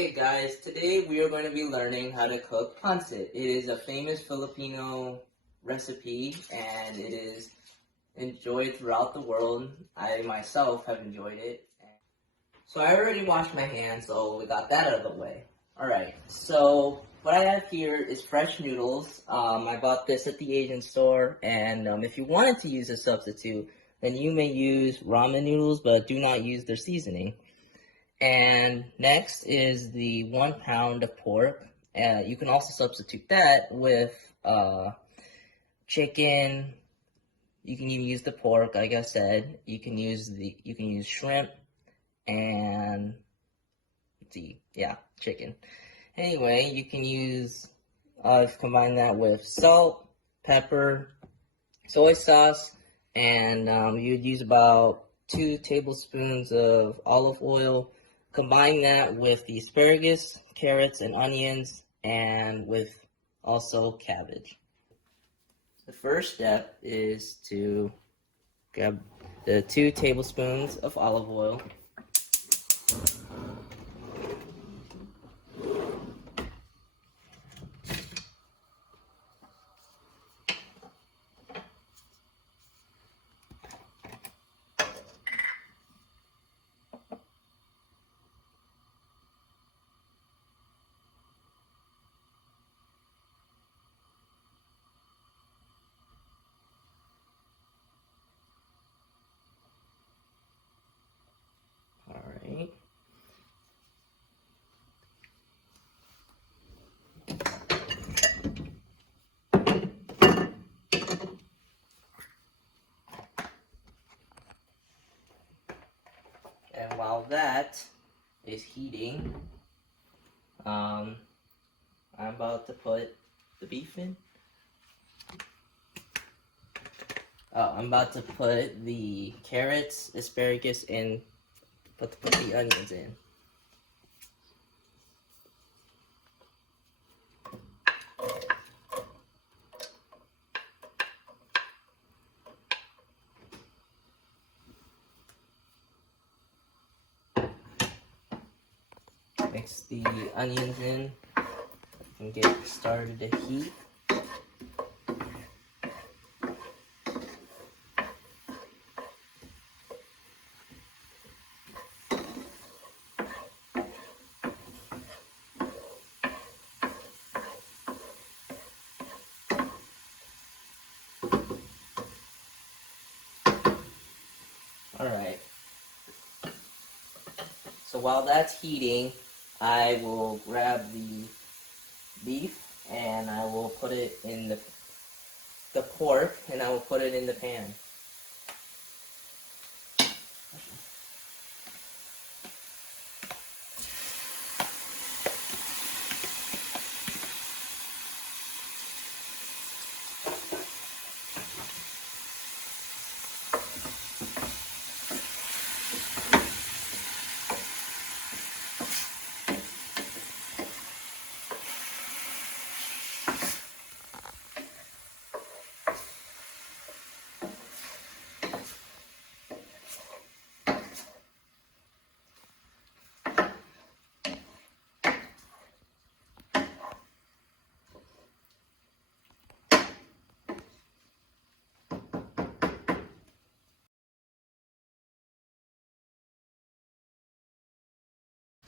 Okay guys, today we are going to be learning how to cook Pansit. It is a famous Filipino recipe and it is enjoyed throughout the world. I myself have enjoyed it. So I already washed my hands, so we got that out of the way. Alright, so what I have here is fresh noodles. I bought this at the Asian store, and if you wanted to use a substitute, then you may use ramen noodles, but do not use their seasoning. And next is the 1 pound of pork. You can also substitute that with chicken. You can even use the pork, like I said. You can use shrimp and chicken. Anyway, you can use combine that with salt, pepper, soy sauce, and you'd use about 2 tablespoons of olive oil. Combine that with the asparagus, carrots, and onions, and with also cabbage. The first step is to grab the 2 tablespoons of olive oil. Alright. And while that is heating, I'm about to put the beef in. I'm about to put the carrots, asparagus, and put the onions in. Mix the onions in and get started to heat. Alright. So while that's heating, I will grab the beef and I will put it in the pork, and I will put it in the pan.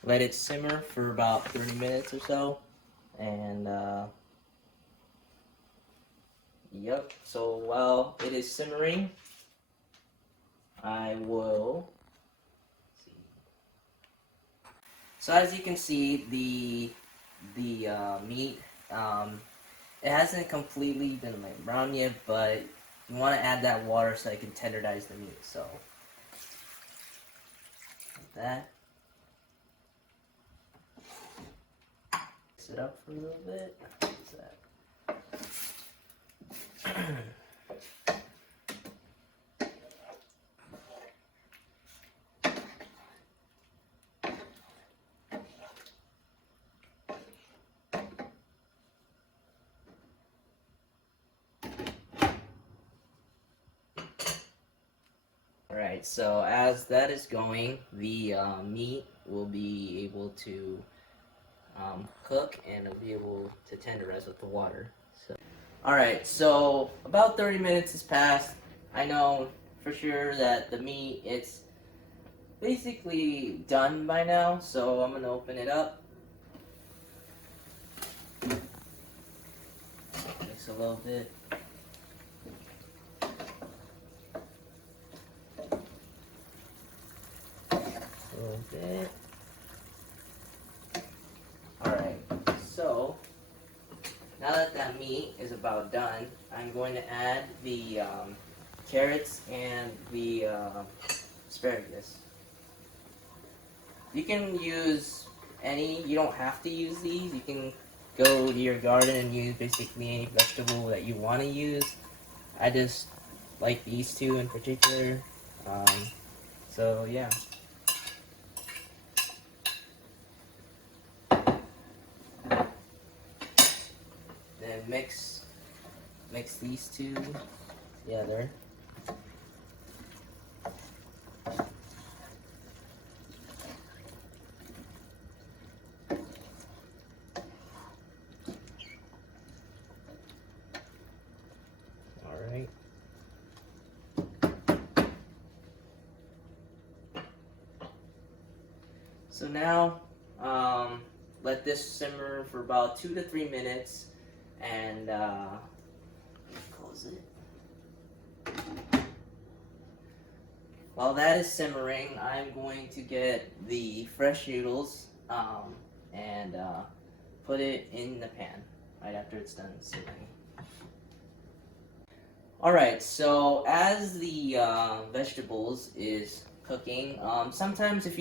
Let it simmer for about 30 minutes or so, and yep, so while it is simmering, I will see. So as you can see, the meat, it hasn't completely been like brown yet, but you want to add that water so I can tenderize the meat. So like that. Mix it up for a little bit. What's that? Alright, so as that is going, the meat will be able to cook, and it'll be able to tenderize with the water. So, all right. So about 30 minutes has passed. I know for sure that the meat it's basically done by now. So I'm gonna open it up. Mix a little bit. A little bit. Alright, so now that that meat is about done, I'm going to add the carrots and the asparagus. You can use any, you don't have to use these. You can go to your garden and use basically any vegetable that you want to use. I just like these two in particular. So yeah. Then mix these two together. Alright. So now, let this simmer for about 2 to 3 minutes, and close it. While that is simmering, I'm going to get the fresh noodles and put it in the pan right after it's done simmering. Alright, so as the vegetables is cooking, sometimes if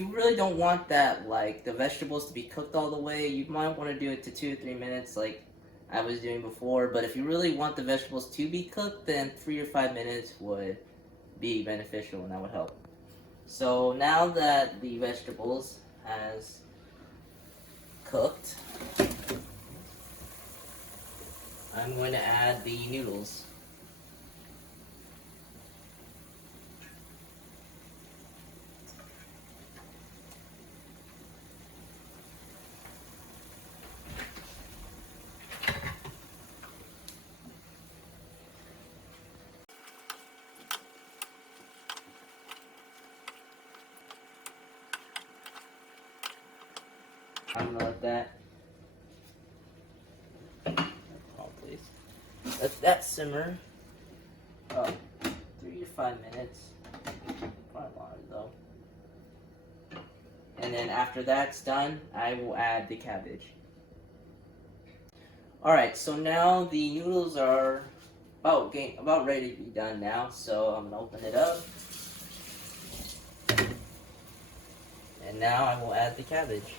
you really don't want that, like, the vegetables to be cooked all the way, you might want to do it to 2 to 3 minutes like I was doing before. But if you really want the vegetables to be cooked, then 3 or 5 minutes would be beneficial, and that would help. So now that the vegetables has cooked, I'm going to add the noodles. I'm gonna let that. Oh, please. Let that simmer. 3 to 5 minutes. Quite longer though. And then after that's done, I will add the cabbage. Alright, so now the noodles are about ready to be done now, so I'm gonna open it up. And now I will add the cabbage.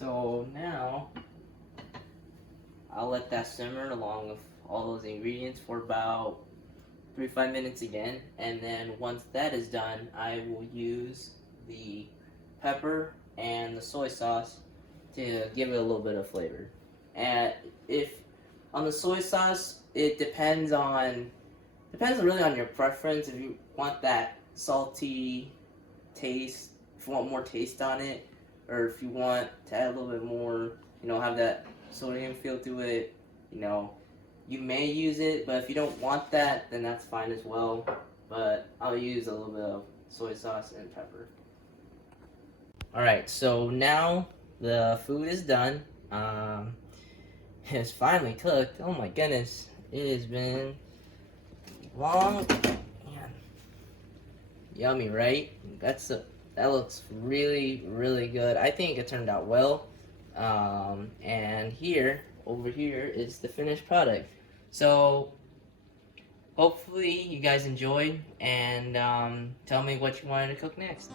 So now, I'll let that simmer along with all those ingredients for about 3 to 5 minutes again, and then once that is done, I will use the pepper and the soy sauce to give it a little bit of flavor. And if on the soy sauce, it depends really on your preference. If you want that salty taste, if you want more taste on it, or if you want to add a little bit more, have that sodium feel to it, you may use it, but if you don't want that, then that's fine as well. But I'll use a little bit of soy sauce and pepper. Alright, so now the food is done. It's finally cooked. Oh my goodness. It has been long. Man. Yummy, right? That looks really, really good. I think it turned out well. And over here is the finished product. So hopefully you guys enjoyed, and tell me what you wanted to cook next.